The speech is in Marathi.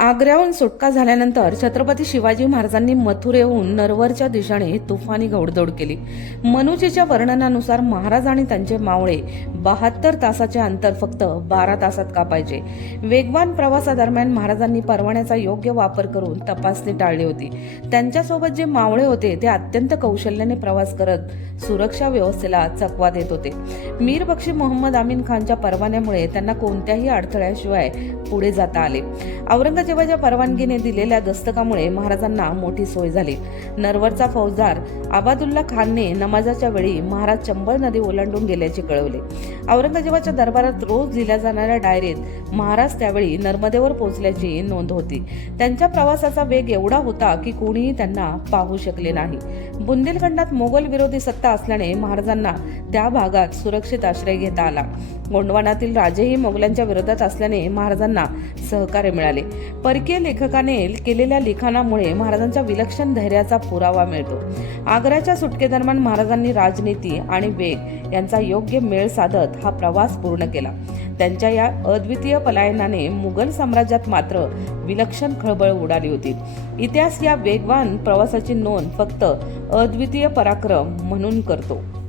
आग्र्याहून सुटका झाल्यानंतर छत्रपती शिवाजी महाराजांनी मथुरेहून नरवरच्या दिशेने तुफानी गौडदौड केली. मनुजीच्या वर्णनानुसार महाराज आणि त्यांचे मावळे बहात्तर तासाचे अंतर फक्त बारा तासात कापायचे. वेगवान प्रवासादरम्यान महाराजांनी परवान्याचा योग्य वापर करून तपासणी टाळली होती. त्यांच्यासोबत जे मावळे होते ते अत्यंत कौशल्याने प्रवास करत सुरक्षा व्यवस्थेला चकवा देत होते. मीर बक्षी मोहम्मद अमीन खानच्या परवान्यामुळे त्यांना कोणत्याही अडथळ्याशिवाय पुढे जाता आले. औरंगजेब औरंगजेबाच्या परवानगीने दिलेल्या दस्तकामुळे महाराजांना मोठी सोय झाली. नरवरचा फौजदार आबादुल्ला खानने नमाजाच्या वेळी महाराज चंबळ नदी ओलांडून गेल्याचे कळवले. औरंगजेबाच्या दरबारात रोज दिल्या जाणाऱ्या डायरीत महाराज त्यावेळी नर्मदेवर पोहोचल्याची नोंद होती. त्यांच्या प्रवासाचा वेग एवढा होता की कोणीही त्यांना पाहू शकले नाही. बुंदेलखंडात मोगल विरोधी सत्ता असल्याने महाराजांना त्या भागात सुरक्षित आश्रय घेता आला. गोंडवानातील राजेही मोगलांच्या विरोधात असल्याने महाराजांना सहकार्य मिळाले. परकीय लेखकाने केलेल्या लिखाणामुळे महाराजांच्या विलक्षण धैर्याचा पुरावा मिळतो. आग्र्याच्या सुटकेदरम्यान महाराजांनी राजनीती आणि वेग यांचा योग्य मेळ साधत हा प्रवास पूर्ण केला. त्यांच्या या अद्वितीय पलायनाने मुघल साम्राज्यात मात्र विलक्षण खळबळ उडाली होती. इतिहास या वेगवान प्रवासाची नोंद फक्त अद्वितीय पराक्रम म्हणून करतो.